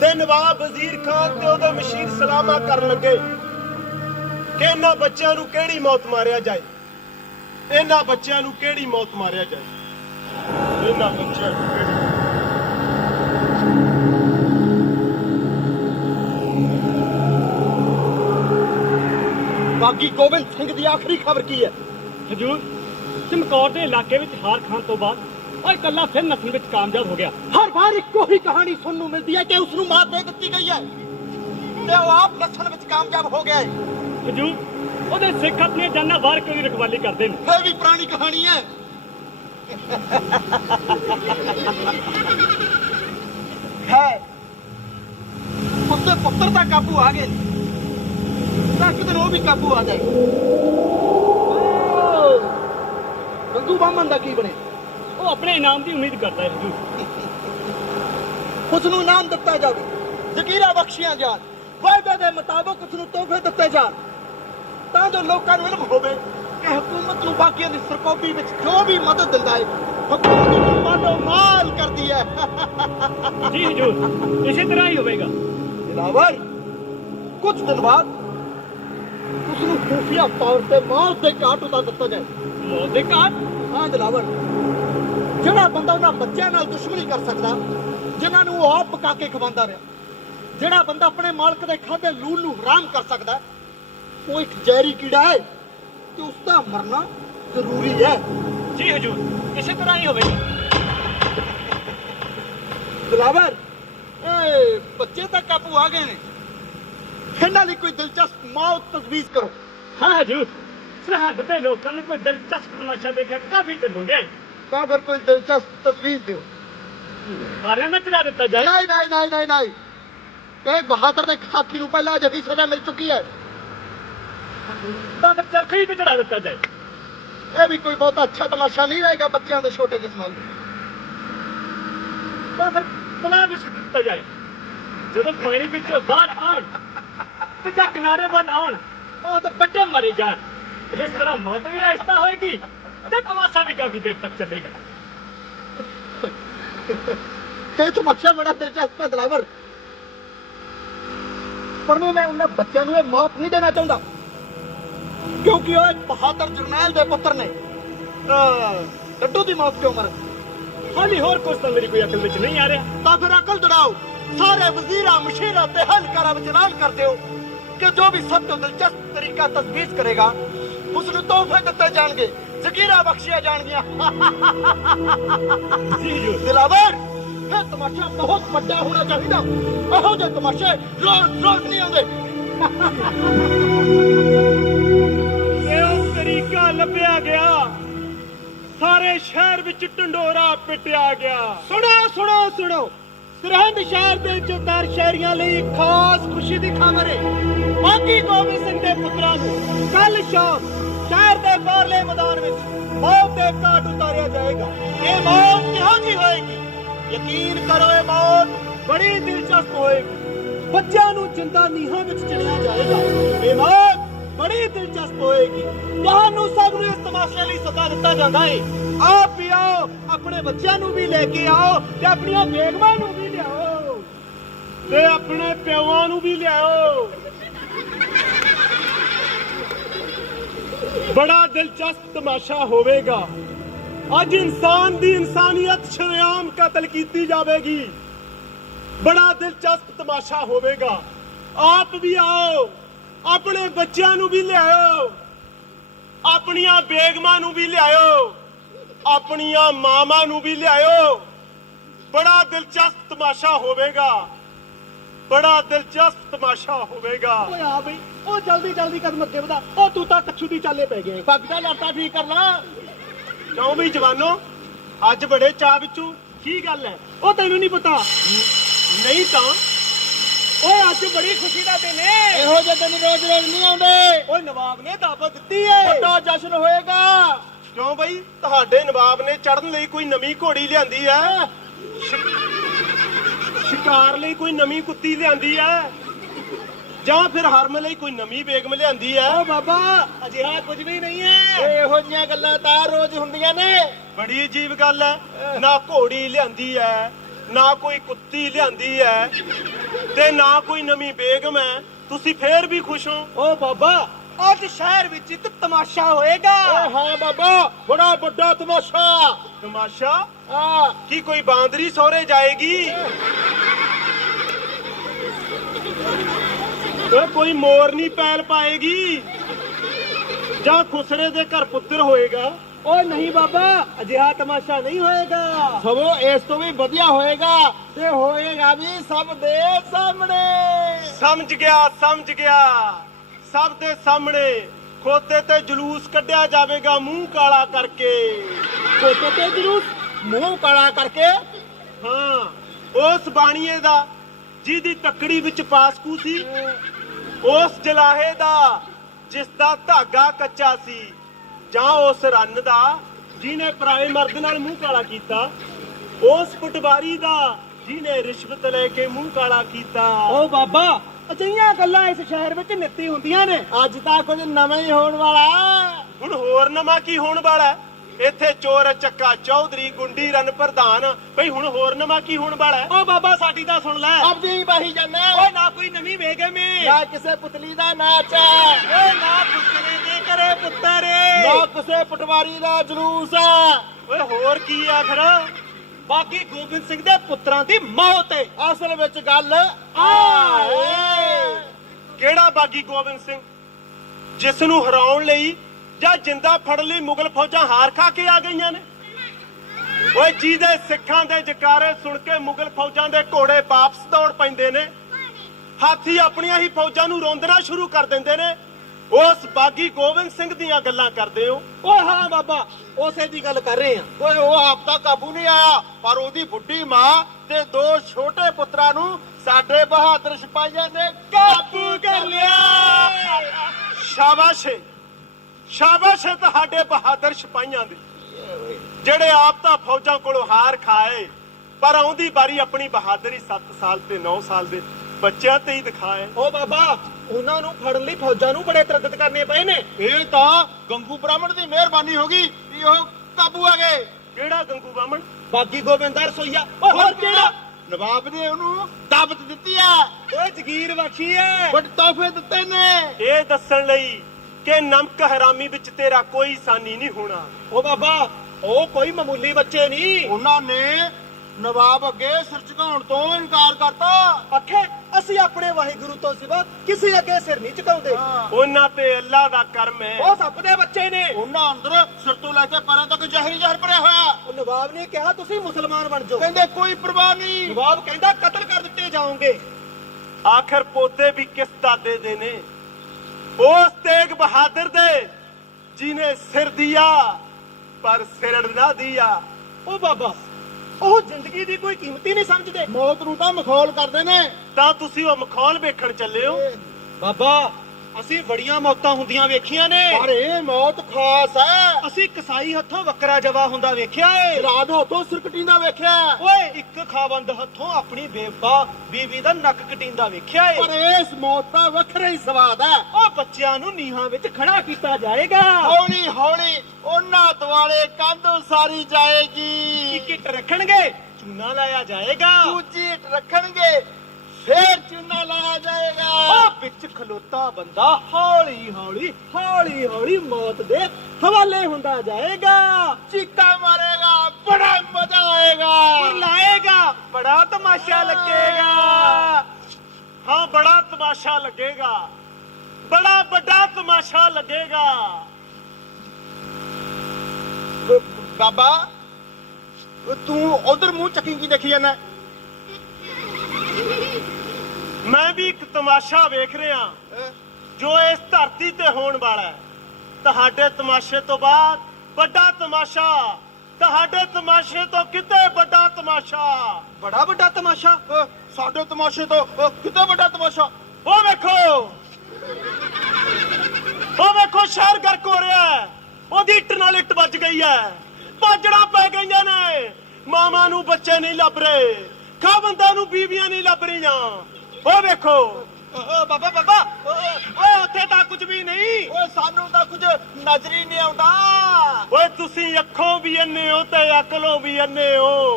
ਤੇ ਨਵਾਬ ਵਜ਼ੀਰ ਖਾਨ ਤੇ ਉਹਦੇ ਮਸ਼ੀਰ ਸਲਾਮਾ ਕਰਨ ਲੱਗੇ ਕਿ ਇਹਨਾਂ ਬੱਚਿਆਂ ਨੂੰ ਕਿਹੜੀ ਮੌਤ ਮਾਰਿਆ ਜਾਏ? ਇਹਨਾਂ ਬੱਚਿਆਂ ਨੂੰ ਕਿਹੜੀ ਮੌਤ ਮਾਰਿਆ ਜਾਏ? ਇਹਨਾਂ ਬੱਚਿਆਂ ਨੂੰ ਕਿਹੜੀ ਬਾਗੀ ਗੋਬਿੰਦ ਸਿੰਘ ਦੀ ਆਖਰੀ ਖਬਰ ਕੀ ਹੈ? ਹਜੂਰ, ਚਮਕੌਰ ਦੇ ਇਲਾਕੇ ਵਿੱਚ ਹਾਰ ਖਾਣ ਤੋਂ ਬਾਅਦ ਉਹ ਇਕੱਲਾ ਫਿਰ ਨਸਲ ਵਿੱਚ ਕਾਮਯਾਬ ਹੋ ਗਿਆ। ਹਰ ਵਾਰ ਇੱਕੋ ਹੀ ਕਹਾਣੀ ਸੁਣਨ ਨੂੰ ਮਿਲਦੀ ਹੈ ਕਿ ਉਸ ਨੂੰ ਮਾਤ ਦੇ ਦਿੱਤੀ ਗਈ ਹੈ। ਤੇ ਉਹ ਆਪ ਲੱਛਣ ਵਿੱਚ ਕਾਮਯਾਬ ਹੋ ਗਿਆ ਹੈ। ਹਜੂਰ, ਉਹਦੇ ਸਿੱਖ ਆਪਣੀਆਂ ਜਾਨਾਂ ਬਾਹਰ ਕੋਈ ਰਖਵਾਲੀ ਕਰਦੇ ਨੇ? ਇਹ ਵੀ ਪੁਰਾਣੀ ਕਹਾਣੀ ਹੈ। ਹੈ ਉਸਦੇ ਪੁੱਤਰ ਦਾ ਕਾਬੂ ਆ ਗਏ। ਤਾਂ ਕਿਤੇ ਉਹ ਵੀ ਕਾਬੂ ਆ ਜਾਏ। ਬੰਦੂ ਬਾਮਨ ਦਾ ਕੀ ਬਣੇ ਉਹ ਆਪਣੇ ਇਨਾਮ ਦੀ ਉਮੀਦ ਕਰਦਾ ਹੈ ਹਜੂਰ। ਉਸ ਨੂੰ ਇਨਾਮ ਦਿੱਤਾ ਜਾਵੇ। ਜ਼ਕੀਰਾ ਬਖਸ਼ੀਆਂ ਜਾਣ। ਵਾਅਦੇ ਦੇ ਮੁਤਾਬਕ ਉਸ ਨੂੰ ਤੋਹਫੇ ਦਿੱਤੇ ਜਾਣ। ਤਾਂ ਜੋ ਲੋਕਾਂ ਨੂੰ ਇਲਮ ਹੋਵੇ ਕਿ ਹਕੂਮਤ ਨੂੰ ਬਾਕੀਆਂ ਦੀ ਸਰਕੋਬੀ ਵਿੱਚ ਜੋ ਵੀ ਮਦਦ ਦਿੰਦਾ ਹੈ। ਹਕੂਮਤ ਨੂੰ ਮਾਲੋ ਮਾਲ ਕਰਦੀ ਹੈ। ਜੀ ਹਜੂਰ ਇਸੇ ਤਰ੍ਹਾਂ ਹੀ ਹੋਵੇਗਾ। ਦਿਲਾਵਰ ਕੁਝ ਦਿਨ ਬਾਅਦ ਉਸ ਨੂੰ ਖੂਫੀਆ ਤੌਰ ਤੇ ਮੌਤ ਦੇ ਘਾਟ ਉਤਾਰ ਦਿੱਤਾ ਜਾਏ। ਮੌਤ ਦੇ ਘਾਟ? ਹਾਂ ਦਿਲਾਵਰ ਜਿਹੜਾ ਬੰਦਾ ਉਹਨਾਂ ਬੱਚਿਆਂ ਨਾਲ ਦੁਸ਼ਮਣੀ ਕਰ ਸਕਦਾ ਜਿਨ੍ਹਾਂ ਨੂੰ ਉਹ ਆਪ ਪਕਾ ਕੇ ਖਵਾਉਂਦਾ ਰਿਹਾ ਜਿਹੜਾ ਬੰਦਾ ਆਪਣੇ ਮਾਲਕ ਦੇ ਖਾਦੇ ਲੂਣ ਨੂੰ ਹਰਾਮ ਕਰ ਸਕਦਾ ਉਹ ਇੱਕ ਜ਼ਹਿਰੀ ਕੀੜਾ ਹੈ ਤੇ ਉਸ ਦਾ ਮਰਨਾ ਜ਼ਰੂਰੀ ਹੈ। ਜੀ ਹਜੂਰ ਇਸੇ ਤਰ੍ਹਾਂ ਹੀ ਹੋਵੇਗਾ। ਦਿਲਾਵਰ ਏ ਬੱਚੇ ਤਾਂ ਕਾਬੂ ਆ ਗਏ ਨੇ। ਇਹਨਾਂ ਲਈ ਕੋਈ ਦਿਲਚਸਪ ਮੌਤ ਤਜਵੀਜ਼ ਕਰੋ। ਹਾਂ ਹਜੂਰ ਸਰਹੱਦ ਤੇ ਲੋਕਾਂ ਨੇ ਕੋਈ ਦਿਲਚਸਪ ਤਮਾਸ਼ਾ ਦੇਖਿਆ ਕਾਫੀ ਢਲੂਗੇ ਤਾਂ ਫਿਰ ਕੋਈ ਦਿਲਚਸਪ ਤਜਵੀਜ਼ ਦਿਓ। ਸਾਰਿਆਂ ਨੂੰ ਚੜਾ ਦਿੱਤਾ ਜਾਏ। ਨਹੀਂ ਨਹੀਂ ਨਹੀਂ ਨਹੀਂ ਨਹੀਂ। ਇਹ ਬਹਾਦਰ ਦੇ ਸਾਥੀ ਨੂੰ ਪਹਿਲਾਂ ਅਜਿਹੀ ਸਜ਼ਾ ਮਿਲ ਚੁੱਕੀ ਹੈ। ਤਾਂ ਫਿਰ ਚਰਖੀ ਤੇ ਚੜਾ ਦਿੱਤਾ ਜਾਏ। ਇਹ ਵੀ ਕੋਈ ਬਹੁਤ ਅੱਛਾ ਤਮਾਸ਼ਾ ਨਹੀਂ ਰਹੇਗਾ ਬੱਚਿਆਂ ਦੇ ਛੋਟੇ ਜਿਸਮਾਂ ਲਈ ਤਾਂ ਫਿਰ ਤਲਾਬ ਵਿੱਚ ਦਿੱਤਾ ਜਾਏ। ਜਦੋਂ ਪਾਣੀ ਵਿੱਚੋਂ ਬਾਹਰ ਆਉਣ ਤੇ ਜਾਂ ਕਿਨਾਰੇ ਵੱਲ ਆਉਣ ਉਹ ਤਾਂ ਬੱਟੇ ਮਰੇ ਜਾਣ। ਇਸ ਤਰ੍ਹਾਂ ਮੌਤ ਵੀ ਰਾਸਤਾ ਹੋਏਗੀ। ਤੇ ਤਮਾਸ਼ਾ ਵੀ ਕਾਫੀ ਦੇਰ ਤੱਕ ਚੱਲੇਗਾ ਇਹ ਤਮਾਸ਼ਾ ਬੜਾ ਦਿਲਚਸਪ ਹੈ ਦਲਾਵਰ ਪਰ ਮੈਂ ਉਹਨਾਂ ਬੱਚਿਆਂ ਨੂੰ ਇਹ ਮੌਤ ਨਹੀਂ ਦੇਣਾ ਚਾਹੁੰਦਾ ਕਿਉਂਕਿ ਉਹ ਇੱਕ ਬਹਾਦਰ ਜਰਨੈਲ ਦੇ ਪੁੱਤਰ ਨੇ ਅਹ, ਡੱਡੂ ਦੀ ਮੌਤ ਕਿਉਂ ਮਰ ਹਾਲੀ ਹੋਰ ਕੁਝ ਤਾਂ ਮੇਰੀ ਕੋਈ ਅਕਲ ਵਿੱਚ ਨਹੀਂ ਆ ਰਿਹਾ ਤਾਂ ਫਿਰ ਅਕਲ ਦੜਾਓ ਸਾਰੇ ਵਜ਼ੀਰਾ ਮਸ਼ੀਰਾ ਤੇ ਹਲਕਾਰਾਂ ਵਿੱਚ ਐਲਾਨ ਕਰ ਦਿਓ ਕਿ ਜੋ ਵੀ ਸਭ ਤੋਂ ਦਿਲਚਸਪ ਤਰੀਕਾ ਤਸਵੀਰ ਕਰੇਗਾ ਉਸ ਨੂੰ ਤੋਹਫੇ ਦਿੱਤੇ ਜਾਣਗੇ। ਜ਼ਕੀਰਾ ਬਖਸ਼ੀਆਂ ਜਾਣਗੀਆਂ। ਦਿਲਾਵਰ ਇਹ ਤਮਾਸ਼ਾ ਬਹੁਤ ਵੱਡਾ ਹੋਣਾ ਚਾਹੀਦਾ। ਇਹੋ ਜਿਹੇ ਤਮਾਸ਼ੇ ਰੋਜ਼ ਰੋਜ਼ ਨਹੀਂ ਆਉਂਦੇ। ਇਹ ਤਰੀਕਾ ਲੱਭਿਆ ਗਿਆ। ਸਾਰੇ ਸ਼ਹਿਰ ਵਿੱਚ ਢੰਡੋਰਾ ਪਿੱਟਿਆ ਗਿਆ। ਸੁਣੋ ਸੁਣੋ ਸੁਣੋ। ਸਰਹੰਦ ਸ਼ਹਿਰ ਦੇ ਚੌਧਰ ਸ਼ਹਿਰੀਆਂ ਲਈ ਖਾਸ ਖੁਸ਼ੀ ਦੀ ਖਬਰ ਹੈ। ਬਾਕੀ ਗੋਬਿੰਦ ਸਿੰਘ ਦੇ ਪੁੱਤਰਾਂ ਨੂੰ ਕੱਲ ਸ਼ਾਮ ਸ਼ਹਿਰ ਦੇ ਬਾਹਰਲੇ ਮੈਦਾਨ ਵਿੱਚ ਮੌਤ ਦੇ ਘਾਟ ਉਤਾਰਿਆ ਜਾਏਗਾ। ਇਹ ਮੌਤ ਕਿਹੋ ਜਿਹੀ ਹੋਏਗੀ? ਯਕੀਨ ਕਰੋ, ਇਹ ਮੌਤ ਬੜੀ ਦਿਲਚਸਪ ਹੋਏਗੀ। ਬੱਚਿਆਂ ਨੂੰ ਜਿੰਦਾ ਨੀਹਾਂ ਵਿੱਚ ਚਿਣਿਆ ਜਾਏਗਾ। ਇਹ ਮੌਤ ਬੜੀ ਦਿਲਚਸਪ ਹੋਏਗੀ। ਤੁਹਾਨੂੰ ਸਭ ਨੂੰ ਇਸ ਤਮਾਸ਼ੇ ਲਈ ਸੱਦਾ ਦਿੱਤਾ ਜਾਂਦਾ ਹੈ। ਆਪ ਵੀ ਆਓ, ਆਪਣੇ ਬੱਚਿਆਂ ਨੂੰ ਵੀ ਲੈ ਕੇ ਆਓ ਤੇ ਆਪਣੀਆਂ ਬੇਗਮਾਂ ਨੂੰ ਵੀ ਲਿਆਓ। ਤੇ ਆਪਣੇ ਪਿਓਾਂ ਨੂੰ ਵੀ ਲਿਆਓ। ਬੜਾ ਦਿਲਚਸਪ ਤਮਾਸ਼ਾ ਹੋਵੇਗਾ। ਅੱਜ ਇਨਸਾਨ ਦੀ ਇਨਸਾਨੀਅਤ ਸ਼ਰੇਆਮ ਕਤਲ ਕੀਤੀ ਜਾਵੇਗੀ। ਬੜਾ ਦਿਲਚਸਪ ਤਮਾਸ਼ਾ ਹੋਵੇਗਾ। ਆਪ ਵੀ ਆਓ, ਆਪਣੇ ਬੱਚਿਆਂ ਨੂੰ ਵੀ ਲਿਆਓ ਆਪਣੀਆਂ ਬੇਗਮਾਂ ਨੂੰ ਵੀ ਲਿਆਓ ਆਪਣੀਆਂ ਮਾਵਾਂ ਨੂੰ ਵੀ ਲਿਆਓ ਬੜਾ ਦਿਲਚਸਪ ਤਮਾਸ਼ਾ ਹੋਵੇਗਾ। ਬੜਾ ਦਿਲਚਸਪ ਤਮਾਸ਼ਾ ਹੋਵੇਗਾ। ਓਏ ਆ ਬਈ ਉਹ ਜਲਦੀ ਜਲਦੀ ਕਦਮ ਅੱਗੇ ਵਧਾ। ਉਹ ਤੂੰ ਤਾਂ ਕੱਛੂ ਦੀ ਚਾਲੇ ਪੈ ਗਿਆ। ਪੱਗ ਦਾ ਲਾਟਾ ਠੀਕ ਕਰ ਲਾ। ਕਿਉਂ ਵੀ ਜਵਾਨੋ? ਅੱਜ ਬੜੇ ਚਾਹ ਵਿੱਚੋਂ ਕੀ ਗੱਲ ਹੈ? ਉਹ ਤੈਨੂੰ ਨਹੀਂ ਪਤਾ। ਨਹੀਂ ਤਾਂ। ਓਏ ਅੱਜ ਬੜੀ ਖੁਸ਼ੀ ਦਾ ਦਿਨ ਹੈ ਇਹੋ ਜਿਹੇ ਦਿਨ ਰੋਜ਼ ਰੋਜ਼ ਨਹੀਂ ਆਉਂਦੇ। ਓਏ ਨਵਾਬ ਨੇ ਦਾਵਤ ਦਿੱਤੀ ਏ। ਵੱਡਾ ਜਸ਼ਨ ਹੋਏਗਾ। ਕਿਉਂ ਬਈ? ਤੁਹਾਡੇ ਨਵਾਬ ਨੇ ਚੜਨ ਲਈ ਕੋਈ ਨਵੀਂ ਘੋੜੀ ਲਿਆਂਦੀ ਐ ਸ਼ਿਕਾਰ ਲਈ ਕੋਈ ਨਵੀਂ ਕੁੱਤੀ ਲਿਆਂਦੀ ਐ? ਜਾਂ ਫਿਰ ਹਰਮ ਲਈ ਕੋਈ ਨਵੀਂ ਬੇਗਮ ਲਿਆਂਦੀ ਐ? ਓ ਬਾਬਾ ਅਜਿਹਾ ਕੁਝ ਵੀ ਨਹੀਂ ਹੈ ਇਹੋ ਜਿਹੀਆਂ ਗੱਲਾਂ ਤਾਂ ਰੋਜ਼ ਹੁੰਦੀਆਂ ਨੇ। ਬੜੀ ਅਜੀਬ ਗੱਲ ਐ। ਨਾ ਘੋੜੀ ਲਿਆਂਦੀ ਐ ਨਾ ਕੋਈ ਕੁੱਤੀ ਲਿਆਂਦੀ ਹੈ ਤੇ ਨਾ ਕੋਈ ਨਵੀਂ ਬੇਗਮ ਹੈ ਤੁਸੀਂ ਫੇਰ ਵੀ ਖੁਸ਼ ਹੋ? ਓ ਬਾਬਾ ਅੱਜ ਸ਼ਹਿਰ ਵਿੱਚ ਇੱਕ ਤਮਾਸ਼ਾ ਹੋਏਗਾ। ਓ ਹਾਂ ਬਾਬਾ ਬੜਾ ਵੱਡਾ ਤਮਾਸ਼ਾ। ਤਮਾਸ਼ਾ? ਆ ਕੀ ਕੋਈ ਬਾਂਦਰੀ ਸਹੁਰੇ ਜਾਏਗੀ? ਓ ਕੋਈ ਮੋਰਨੀ ਪੈਲ ਪਾਏਗੀ? ਜਾਂ ਖੁਸਰੇ ਦੇ ਘਰ ਪੁੱਤਰ ਹੋਏਗਾ? ਓ ਨਹੀਂ ਬਾਬਾ ਅਜਿਹਾ ਤਮਾਸ਼ਾ ਨਹੀਂ ਹੋਏਗਾ। ਸਭੋ ਇਸ ਤੋਂ ਵੀ ਵਧੀਆ ਹੋਏਗਾ ਤੇ ਹੋਏਗਾ ਵੀ ਸਭ ਦੇ ਸਾਹਮਣੇ। ਸਮਝ ਗਿਆ ਸਮਝ ਗਿਆ। ਸਭ ਦੇ ਸਾਹਮਣੇ ਖੋਤੇ ਤੇ ਜਲੂਸ ਕੱਢਿਆ ਜਾਵੇਗਾ ਮੂੰਹ ਕਾਲਾ ਕਰਕੇ। ਕੋਤੇ ਤੇ ਜਰੂਰ ਮੂੰਹ ਕਾਲਾ ਕਰਕੇ? ਹਾਂ ਉਸ ਬਾਣੀਏ ਦਾ ਜਿਹਦੀ ਤੱਕੜੀ ਵਿੱਚ ਪਾਸਕੂ ਸੀ ਉਸ ਜਲਾਹੇ ਦਾ ਜਿਸ ਦਾ ਧਾਗਾ ਕੱਚਾ ਸੀ ਜਾਂ ਉਸ ਰੰਨ ਦਾ ਜਿਹਨੇ ਪਰਾਏ ਮਰਦ ਨਾਲ ਮੂੰਹ ਕਾਲਾ ਕੀਤਾ ਉਸ ਪਟਵਾਰੀ ਦਾ ਜਿਹਨੇ ਰਿਸ਼ਵਤ ਲੈ ਕੇ ਮੂੰਹ ਕਾਲਾ ਕੀਤਾ। ਓ ਬਾਬਾ ਅਜਿਹੀਆਂ ਗੱਲਾਂ ਇਸ ਸ਼ਹਿਰ ਵਿੱਚ ਨਿੱਤੀ ਹੁੰਦੀਆਂ ਨੇ। ਅੱਜ ਤਾਂ ਕੁਝ ਨਵਾਂ ਹੀ ਹੋਣ ਵਾਲਾ ਹੁਣ ਹੋਰ ਨਵਾਂ ਕੀ ਹੋਣ ਵਾਲਾ ਹੈ? ਇੱਥੇ ਚੋਰ ਚੱਕਾ ਚੌਧਰੀ ਗੁੰਡੀ ਰਨ ਪ੍ਰਧਾਨ। ਭਈ ਹੁਣ ਹੋਰ ਨਵਾਂ ਕੀ ਹੋਣ ਵਾਲਾ ਹੈ? ਓ ਬਾਬਾ ਸਾਡੀ ਤਾਂ ਸੁਣ ਲੈ। ਅਬ ਜੀ ਬਾਹੀ ਜਾਨਾ ਓਏ ਨਾ ਕੋਈ ਨਵੀਂ ਵੇਗਮ ਏ ਨਾ ਕਿਸੇ ਪੁਤਲੀ ਦਾ ਨਾਚ ਹੈ। ਓਏ ਨਾ ਪੁੱਤਰੇ ਦੇ ਕਰੇ ਪੁੱਤਰੇ। ਨਾ ਕਿਸੇ ਪਟਵਾਰੀ ਦਾ ਜਲੂਸ ਹੈ। ਓਏ ਹੋਰ ਕੀ ਆ ਫਿਰ? ਬਾਕੀ ਗੋਬਿੰਦ ਸਿੰਘ ਦੇ ਪੁੱਤਰਾਂ ਦੀ ਮੌਤ ਏ। ਅਸਲ ਵਿੱਚ ਗੱਲ ਆ ਕਿਹੜਾ ਬਾਗੀ ਗੋਬਿੰਦ ਸਿੰਘ? ਜਿਸ ਨੂੰ ਹਰਾਉਣ ਲਈ ਜਾਂ ਜਿੰਦਾ ਫੜ ਲਈ ਮੁਗਲ ਫੌਜਾਂ ਹਾਰ ਖਾ ਕੇ ਆ ਗਈਆਂ ਨੇ? ਓਏ ਜਿਹਦੇ ਸਿੱਖਾਂ ਦੇ ਜਕਾਰੇ ਸੁਣ ਕੇ ਮੁਗਲ ਫੌਜਾਂ ਦੇ ਘੋੜੇ ਵਾਪਸ ਦੌੜ ਪੈਂਦੇ ਨੇ ਹਾਥੀ ਆਪਣੀਆਂ ਹੀ ਫੌਜਾਂ ਨੂੰ ਰੋਂਦਣਾ ਸ਼ੁਰੂ ਕਰ ਦਿੰਦੇ ਨੇ ਉਸ ਬਾਗੀ ਗੋਬਿੰਦ ਸਿੰਘ ਦੀਆਂ ਗੱਲਾਂ ਕਰਦੇ ਹੋ। ਓਏ ਹਾਂ ਬਾਬਾ ਉਸੇ ਦੀ ਗੱਲ ਕਰ ਰਹੇ ਆ ਓਏ ਉਹ ਆਪ ਤਾਂ ਕਾਬੂ ਨਹੀਂ ਆਇਆ ਪਰ ਉਹਦੀ ਬੁੱਢੀ ਮਾਂ ਤੇ ਦੋ ਛੋਟੇ ਪੁੱਤਰਾਂ ਨੂੰ ਸਾਡੇ ਬਹਾਦਰ ਸਿਪਾਹੀਆਂ ਨੇ ਕਾਬੂ ਕਰ ਲਿਆ। ਸ਼ਾਬਾਸ਼ ਸ਼ਾਬਾਸ਼ ਤੁਹਾਡੇ ਬਹਾਦਰ ਸਿਪਾਹੀਆਂ ਦੇ। ਜਿਹੜੇ ਆਪ ਤਾਂ ਫੌਜਾਂ ਕੋਲੋਂ ਹਾਰ ਖਾਏ ਪਰ ਆਉਂਦੀ ਬਾਰੀ ਆਪਣੀ ਬਹਾਦਰੀ 7 ਸਾਲ ਤੇ 9 ਸਾਲ ਦੇ ਬੱਚਿਆਂ ਤੇ ਹੀ ਦਿਖਾਏ। ਓ ਬਾਬਾ ਉਹਨਾਂ ਨੂੰ ਫੜਨ ਲਈ ਫੌਜਾਂ ਨੂੰ ਬੜੇ ਤਰੱਦਦ ਕਰਨੇ ਪਏ ਨੇ। ਇਹ ਤਾਂ ਗੰਗੂ ਬ੍ਰਾਹਮਣ ਦੀ ਮਿਹਰਬਾਨੀ ਹੋ ਗਈ ਕਿ ਉਹ ਕਾਬੂ ਆ ਗਏ। ਕਿਹੜਾ ਗੰਗੂ ਬ੍ਰਾਹਮਣ? ਬਾਗੀ ਗੋਬਿੰਦਰ ਸੋਈਆ ਹੋਰ ਕਿਹੜਾ? ਨਵਾਬ ਨੇ ਉਹਨੂੰ ਦਾਵਤ ਦਿੱਤੀ ਆ। ਓਏ ਜਗੀਰ ਬਖਸ਼ੀ ਏ ਬਟ ਤੋਹਫੇ ਦਿੱਤੇ ਨੇ। ਇਹ ਦੱਸਣ ਲਈ ਕਿ ਨਮਕ ਹਰਾਮੀ ਵਿੱਚ ਤੇਰਾ ਕੋਈ ਸਾਨੀ ਨਹੀਂ ਹੋਣਾ। ਓ ਬਾਬਾ ਉਹ ਕੋਈ ਮਾਮੂਲੀ ਬੱਚੇ ਨਹੀਂ। ਉਹਨਾਂ ਨੇ ਨਵਾਬ ਅੱਗੇ ਸਿਰ ਝੁਕਾਉਣ ਤੋਂ ਇਨਕਾਰ ਕਰਤਾ। ਆਖੇ ਅਸੀਂ ਆਪਣੇ ਵਾਹਿਗੁਰੂ ਤੋਂ ਸਿਵਾ ਕਿਸੇ ਅੱਗੇ ਸਿਰ ਨਹੀਂ ਝੁਕਾਉਂਦੇ। ਉਹਨਾਂ ਤੇ ਅੱਲਾ ਦਾ ਕਰਮ ਹੈ। ਉਹ ਸੱਪ ਦੇ ਬੱਚੇ ਨੇ। ਉਹਨਾਂ ਅੰਦਰ ਸਿਰ ਤੋਂ ਲੈ ਕੇ ਪੈਰਾਂ ਤੱਕ ਜ਼ਹਿਰੀ ਜ਼ਹਿਰ ਭਰਿਆ ਹੋਇਆ। ਉਹ ਨਵਾਬ ਨੇ ਕਿਹਾ ਤੁਸੀਂ ਮੁਸਲਮਾਨ ਬਣ ਜਾਓ। ਕਹਿੰਦੇ ਕੋਈ ਪਰਵਾਹ ਨਹੀਂ। ਨਵਾਬ ਕਹਿੰਦਾ ਕਤਲ ਕਰ ਦਿੱਤੇ ਜਾਓਗੇ। ਆਖਰ ਪੋਤੇ ਵੀ ਕਿਸ ਦਾਦੇ ਦੇ ਨੇ? ਉਸ ਤੇਗ ਬਹਾਦਰ ਦੇ ਜਿਨੇ ਸਿਰ ਦਿਆ ਪਰ ਸਿਰੜ ਨਾ ਦਿਆ। ਓ ਬਾਬਾ ਉਹ ਜ਼ਿੰਦਗੀ ਦੀ ਕੋਈ ਕੀਮਤ ਹੀ ਨਹੀਂ ਸਮਝਦੇ। ਮੌਤ ਨੂੰ ਤਾਂ ਮਖੌਲ ਕਰਦੇ ਨੇ। ਤਾਂ ਤੁਸੀਂ ਉਹ ਮਖੌਲ ਵੇਖਣ ਚੱਲੇ ਹੋ? ਬਾਬਾ ਅਸੀਂ ਬੜੀਆਂ ਮੌਤਾਂ ਹੁੰਦੀਆਂ ਵੇਖੀਆਂ ਨੇ। ਪਰ ਇਹ ਮੌਤ ਖਾਸ ਹੈ। ਅਸੀਂ ਕਸਾਈ ਹੱਥੋਂ ਵੱਕਰਾ ਜਵਾ ਹੁੰਦਾ ਵੇਖਿਆ ਏ। ਰਾਜ ਹੱਥੋਂ ਸਿਰਕਟੀਂਦਾ ਵੇਖਿਆ। ਓਏ ਇੱਕ ਖਾਵੰਦ ਹੱਥੋਂ ਆਪਣੀ ਬੇਬਾ ਬੀਵੀ ਦਾ ਨੱਕ ਕਟਿੰਦਾ ਵੇਖਿਆ ਏ। ਪਰ ਇਸ ਮੌਤ ਦਾ ਵੱਖਰਾ ਹੀ ਸਵਾਦ ਹੈ। ਉਹ ਬੱਚਿਆਂ ਨੂੰ ਨੀਹਾਂ ਵਿੱਚ ਖੜਾ ਕੀਤਾ ਜਾਏਗਾ। ਹੌਲੀ ਹੌਲੀ ਉਹਨਾਂ ਦੁਆਲੇ ਕੰਧ ਉਸਾਰੀ ਜਾਏਗੀ। ਇੱਕ ਇੱਟ ਰੱਖਣਗੇ ਚੂਨਾ ਲਾਇਆ ਜਾਏਗਾ। ਦੂਜੀ ਇੱਟ ਰੱਖਣਗੇ ਫੇਰ ਚੂਨਾ ਲਾਇਆ ਜਾਏਗਾ। ਉਹ ਵਿੱਚ ਖਲੋਤਾ ਬੰਦਾ ਹੌਲੀ ਹੌਲੀ ਹੌਲੀ ਹੌਲੀ ਮੌਤ ਦੇ ਹਵਾਲੇ ਹੁੰਦਾ ਜਾਏਗਾ। ਚੀਕਾ ਮਾਰੇਗਾ ਬੜਾ ਮਜ਼ਾ ਆਏਗਾ। ਪਰ ਲਾਏਗਾ ਬੜਾ ਤਮਾਸ਼ਾ ਲੱਗੇਗਾ। ਹਾਂ ਬੜਾ ਤਮਾਸ਼ਾ ਲੱਗੇਗਾ। ਬੜਾ ਵੱਡਾ ਤਮਾਸ਼ਾ ਲੱਗੇਗਾ। ਬਾਬਾ ਤੂੰ ਉਧਰ ਮੂੰਹ ਚੱਕੀ ਕੀ ਦੇਖੀ ਜਾਂਦਾ? ਮੈਂ ਵੀ ਇੱਕ ਤਮਾਸ਼ਾ ਵੇਖ ਰਿਹਾ ਜੋ ਇਸ ਧਰਤੀ ਤੇ ਹੋਣ ਵਾਲਾ ਹੈ। ਤੁਹਾਡੇ ਤਮਾਸ਼ੇ ਤੋਂ ਬਾਅਦ ਵੱਡਾ ਤਮਾਸ਼ਾ। ਤੁਹਾਡੇ ਤਮਾਸ਼ੇ ਤੋਂ ਕਿਤੇ ਵੱਡਾ ਤਮਾਸ਼ਾ। ਬੜਾ ਵੱਡਾ ਤਮਾਸ਼ਾ? ਸਾਡੇ ਤਮਾਸ਼ੇ ਤੋਂ ਕਿਤੇ ਵੱਡਾ ਤਮਾਸ਼ਾ? ਉਹ ਵੇਖੋ। ਉਹ ਵੇਖੋ ਸ਼ਹਿਰ ਗਰਕ ਹੋ ਰਿਹਾ ਹੈ। ਉਹਦੀ ਇੱਟ ਨਾਲ ਇੱਟ ਵੱਜ ਗਈ ਹੈ। ਭਾਜੜਾ ਪੈ ਗਈਆਂ ਨੇ। ਮਾਮਾ ਨੂੰ ਬੱਚੇ ਨਹੀਂ ਲੱਭ ਰਹੇ। ਖਾਵੰਦਾਂ ਨੂੰ ਬੀਵੀਆਂ ਨਹੀਂ ਲੱਭ ਰਹੀਆਂ। ਉਹ ਵੇਖੋ। ਓ ਬਾਬਾ ਬਾਬਾ। ਓਏ ਉੱਥੇ ਤਾਂ ਕੁਝ ਵੀ ਨਹੀਂ। ਓਏ ਸਾਨੂੰ ਤਾਂ ਕੁਝ ਨਜ਼ਰ ਹੀ ਨਹੀਂ ਆਉਂਦਾ। ਓਏ ਤੁਸੀਂ ਅੱਖੋਂ ਵੀ ਅੰਨੇ ਹੋ ਤੇ ਅਕਲੋਂ ਵੀ ਅੰਨੇ ਹੋ।